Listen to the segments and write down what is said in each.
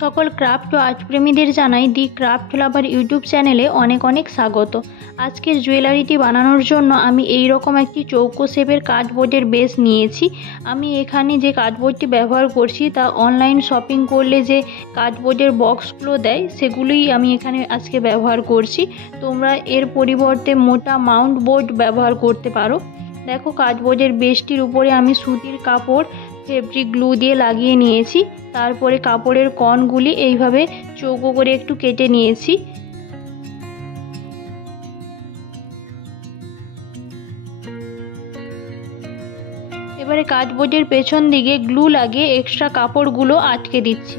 সকল ক্রাফট ও আর্ট প্রেমীদের জানাই দি ক্রাফট লাভার ইউটিউব চ্যানেলে অনেক অনেক স্বাগত। আজকের জুয়েলারিটি বানানোর জন্য আমি এই রকম একটি চৌকো শেপের কার্ডবোর্ডের বেস নিয়েছি। আমি এখানে যে কার্ডবোর্ডটি ব্যবহার করছি তা অনলাইন শপিং করলে যে কার্ডবোর্ডের বক্সগুলো দেয় সেগুলোই আমি এখানে আজকে ব্যবহার করছি। তোমরা এর পরিবর্তে মোটা মাউন্ট বোর্ড ব্যবহার করতে পারো। দেখো, কার্ডবোর্ডের বেসটির উপরে আমি সুতির কাপড় ফেব্রিক গ্লু দিয়ে লাগিয়ে নিয়েছি। তারপরে কাপড়ের কণগুলি এইভাবে চৌকো করে একটু কেটে নিয়েছি। এবারে কার্ডবোর্ডের পেছন দিকে গ্লু লাগিয়ে এক্সট্রা কাপড়গুলো আটকে দিচ্ছি।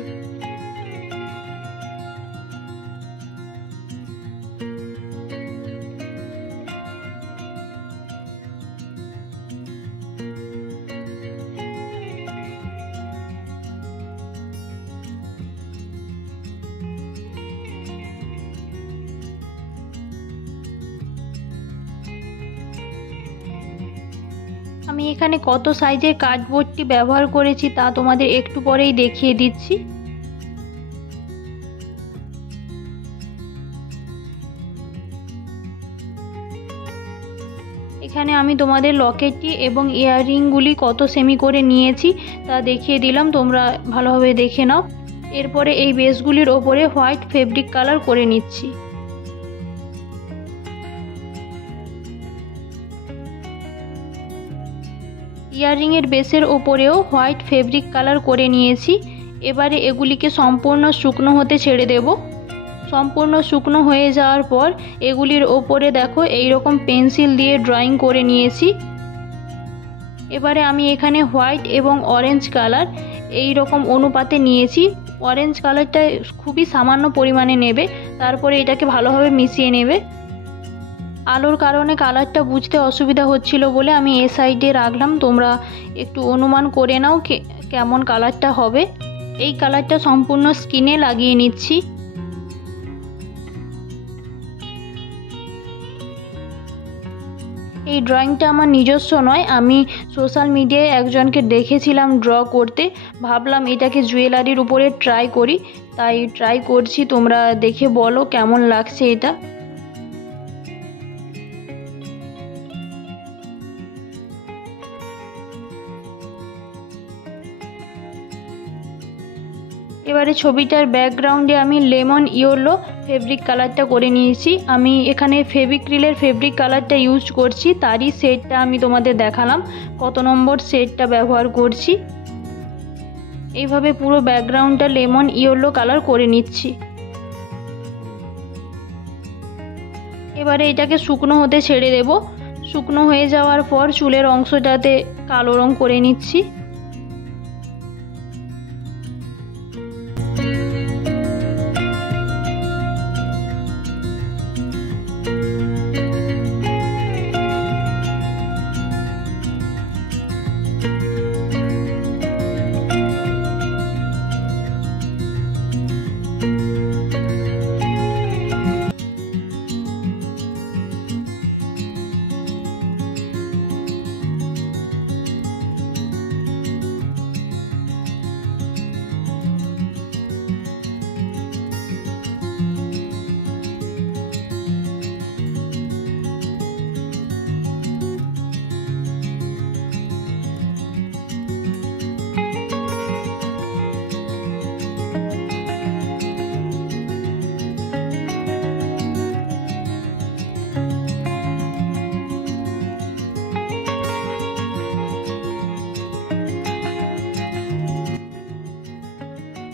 আমি এখানে কত সাইজের কার্ডবোর্ডটি ব্যবহার করেছি তা তোমাদের একটু পরেই দেখিয়ে দিচ্ছি। এখানে আমি তোমাদের লকেটটি এবং ইয়াররিংগুলি কত সেমি করে নিয়েছি তা দেখিয়ে দিলাম, তোমরা ভালোভাবে দেখে নাও। এরপরে এই বেসগুলির ওপরে হোয়াইট ফেব্রিক কালার করে নিচ্ছি। ইয়াররিংয়ের বেসের ওপরেও হোয়াইট ফেব্রিক কালার করে নিয়েছি। এবারে এগুলিকে সম্পূর্ণ শুকনো হতে ছেড়ে দেব। সম্পূর্ণ শুকনো হয়ে যাওয়ার পর এগুলির ওপরে দেখো এই রকম পেন্সিল দিয়ে ড্রয়িং করে নিয়েছি। এবারে আমি এখানে হোয়াইট এবং অরেঞ্জ কালার এই রকম অনুপাতে নিয়েছি। অরেঞ্জ কালারটা খুবই সামান্য পরিমাণে নেবে, তারপরে এটাকে ভালোভাবে মিশিয়ে নেবে। আলোর কারণে কালারটা বুঝতে অসুবিধা হচ্ছিল বলে আমি এ সাইডে রাখলাম, তোমরা একটু অনুমান করে নাও কেমন কালারটা হবে। এই কালারটা সম্পূর্ণ স্কিনে লাগিয়ে নিচ্ছি। এই ড্রয়িংটা আমার নিজস্ব নয়, আমি সোশ্যাল মিডিয়ায় একজনকে দেখেছিলাম ড্র করতে, ভাবলাম এটাকে জুয়েলারির উপরে ট্রাই করি, তাই ট্রাই করছি। তোমরা দেখে বলো কেমন লাগছে এটা। এবারে ছবিটার ব্যাকগ্রাউন্ডে আমি লেমন ইয়েলো ফেব্রিক কালারটা করে নিয়েছি। আমি এখানে ফেভিক্রিলের ফেব্রিক কালারটা ইউজ করছি, তারই শেডটা আমি তোমাদের দেখালাম কত নম্বর শেডটা ব্যবহার করছি। এইভাবে পুরো ব্যাকগ্রাউন্ডটা লেমন ইয়েলো কালার করে নিচ্ছি। এবারে এটাকে শুকনো হতে ছেড়ে দেব। শুকনো হয়ে যাওয়ার পর চুলের অংশটাতে কালো রং করে নিচ্ছি।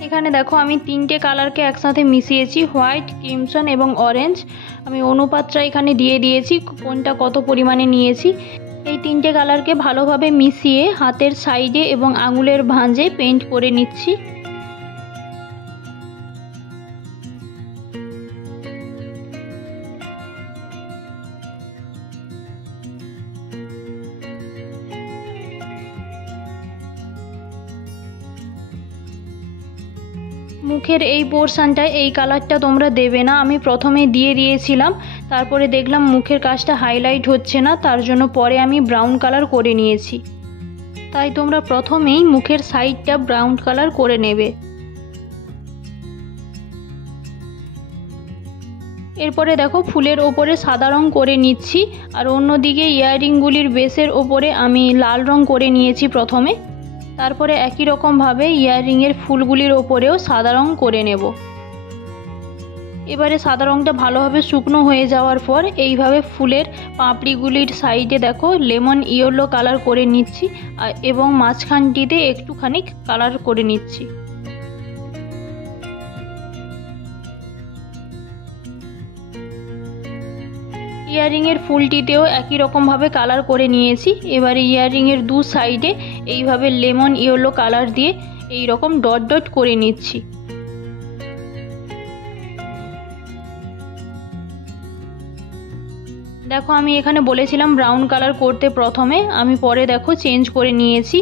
এখানে দেখো আমি তিনটে কালারকে একসাথে মিশিয়েছি, হোয়াইট, ক্রিমসন এবং অরেঞ্জ। আমি অনুপাতটা এখানে দিয়ে দিয়েছি কোনটা কত পরিমাণে নিয়েছি। এই তিনটে কালারকে ভালোভাবে মিশিয়ে হাতের সাইডে এবং আঙুলের ভাঁজে পেইন্ট করে নিচ্ছি। মুখের এই পোর্শনটায় এই কালারটা তোমরা দেবে না, আমি প্রথমে দিয়ে দিয়েছিলাম, তারপরে দেখলাম মুখের কাজটা হাইলাইট হচ্ছে না, তার জন্য পরে আমি ব্রাউন কালার করে নিয়েছি। তাই তোমরা প্রথমেই মুখের সাইডটা ব্রাউন কালার করে নেবে। এরপরে দেখো ফুলের ওপরে সাদা রং করে নিচ্ছি, আর অন্যদিকে ইয়াররিংগুলির বেসের ওপরে আমি লাল রং করে নিয়েছি প্রথমে। তারপরে একই রকমভাবে ইয়াররিংয়ের ফুলগুলির ওপরেও সাদা রং করে নেব। এবারে সাদা রংটা ভালোভাবে শুকনো হয়ে যাওয়ার পর এইভাবে ফুলের পাপড়িগুলির সাইডে দেখো লেমন ইয়েলো কালার করে নিচ্ছি, এবং মাঝখানটিতে একটুখানি কালার করে নিচ্ছি। ইয়াররিংয়ের ফুলটিতেও একই রকমভাবে কালার করে নিয়েছি। এবারে ইয়াররিংয়ের দু সাইডে এইভাবে লেমন ইয়েলো কালার দিয়ে এই রকম ডট ডট করে নিচ্ছি। দেখো আমি এখানে বলেছিলাম ব্রাউন কালার করতে প্রথমে, আমি পরে দেখো চেঞ্জ করে নিয়েছি।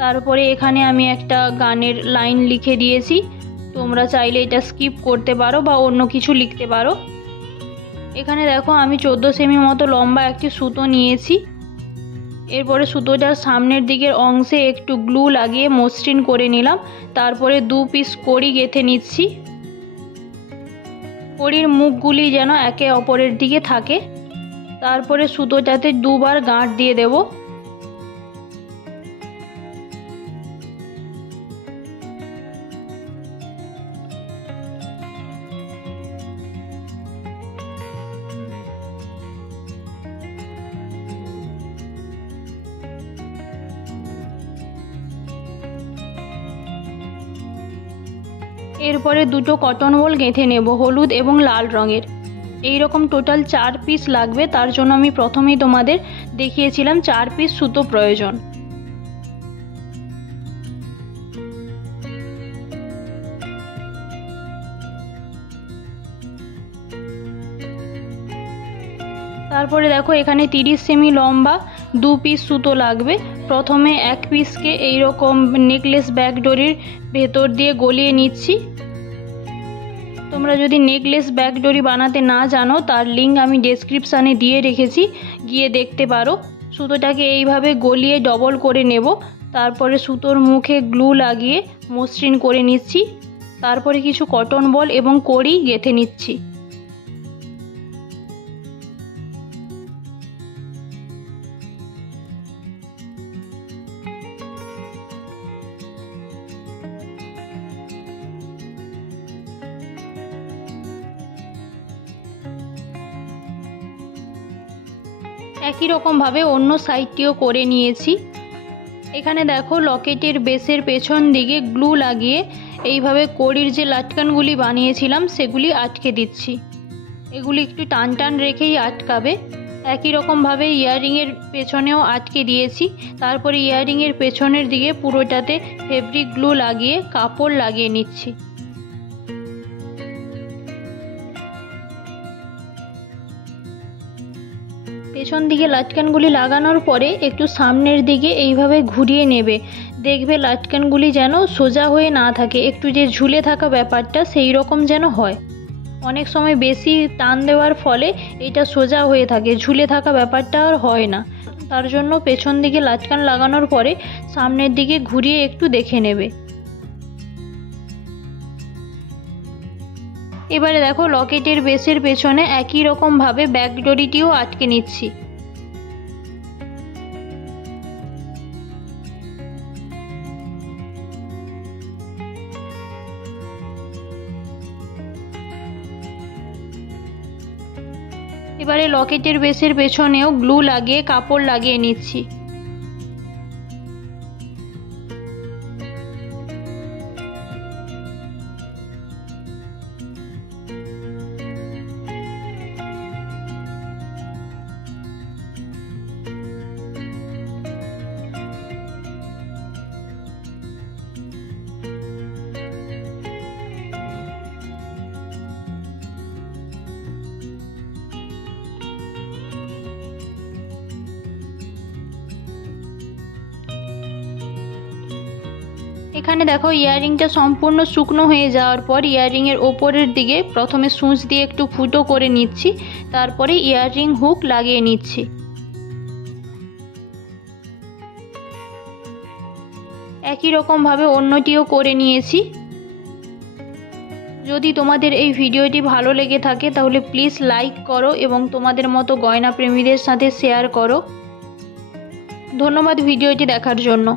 তারপরে এখানে আমি একটা গানের লাইন লিখে দিয়েছি, তোমরা চাইলে এটা স্কিপ করতে পারো বা অন্য কিছু লিখতে পারো। এখানে দেখো আমি 14 সেমি মতো লম্বা একটি সুতো নিয়েছি। এরপরে সুতোটার সামনের দিকের অংশে একটু গ্লু লাগিয়ে মসৃণ করে নিলাম। তারপরে 2 পিস কড়ি গেঁথে নিচ্ছি। কড়ির মুখগুলি যেন একে অপরের দিকে থাকে। তারপরে সুতোটাতে 2 বার গাঁট দিয়ে দেব। এরপরে দুটো কটন বল গেঁথে নেব হলুদ এবং লাল রঙের। এই রকম টোটাল 4 পিস লাগবে, তার জন্য আমি প্রথমেই তোমাদের দেখিয়েছিলাম 4 পিস সুতো প্রয়োজন। তারপরে দেখো এখানে 30 সেমি লম্বা 2 পিস সুতো লাগবে। প্রথমে 1 পিসকে এইরকম নেকলেস ব্যাক ডোরির ভেতর দিয়ে গলিয়ে নিচ্ছি। তোমরা যদি নেকলেস ব্যাক ডোরি বানাতে না জানো তার লিঙ্ক আমি ডেসক্রিপশানে দিয়ে রেখেছি, গিয়ে দেখতে পারো। সুতোটাকে এইভাবে গলিয়ে ডবল করে নেব। তারপরে সুতোর মুখে গ্লু লাগিয়ে মসৃণ করে নিচ্ছি। তারপরে কিছু কটন বল এবং কড়ি গেঁথে নিচ্ছি। একই রকমভাবে অন্য সাইডটিও করে নিয়েছি। এখানে দেখো লকেটের বেসের পেছন দিকে গ্লু লাগিয়ে এইভাবে কড়ির যে লাটকানগুলি বানিয়েছিলাম সেগুলি আটকে দিচ্ছি। এগুলি একটু টান টান রেখেই আটকাবে। একই রকমভাবে ইয়াররিংয়ের পেছনেও আটকে দিয়েছি। তারপরে ইয়াররিংয়ের পেছনের দিকে পুরোটাতে ফেব্রিক গ্লু লাগিয়ে কাপড় লাগিয়ে নিচ্ছি। পেছন দিকে লাটকানগুলি লাগানোর পরে একটু সামনের দিকে এইভাবে ঘুরিয়ে নেবে। দেখবে লাটকানগুলি যেন সোজা হয়ে না থাকে, একটু যে ঝুলে থাকা ব্যাপারটা সেই রকম যেন হয়। অনেক সময় বেশি টান দেওয়ার ফলে এটা সোজা হয়ে থাকে, ঝুলে থাকা ব্যাপারটা আর হয় না। তার জন্য পেছন দিকে লাটকান লাগানোর পরে সামনের দিকে ঘুরিয়ে একটু দেখে নেবে। এবারে দেখো লকেটের বেসের পেছনে একই রকমভাবে ব্যাক ডরিটিও আটকে নিচ্ছি। এবারে লকেটের বেসের পেছনেও গ্লু লাগিয়ে কাপড় লাগিয়ে নিচ্ছি। এখানে দেখো ইয়াররিংটা সম্পূর্ণ শুকনো হয়ে যাওয়ার পর ইয়াররিংয়ের ওপরের দিকে প্রথমে সূচ দিয়ে একটু ফুটো করে নিচ্ছি। তারপরে ইয়াররিং হুক লাগিয়ে নিচ্ছি। একই রকমভাবে অন্যটিও করে নিয়েছি। যদি তোমাদের এই ভিডিওটি ভালো লেগে থাকে তাহলে প্লিজ লাইক করো এবং তোমাদের মতো গয়না প্রেমীদের সাথে শেয়ার করো। ধন্যবাদ ভিডিওটি দেখার জন্য।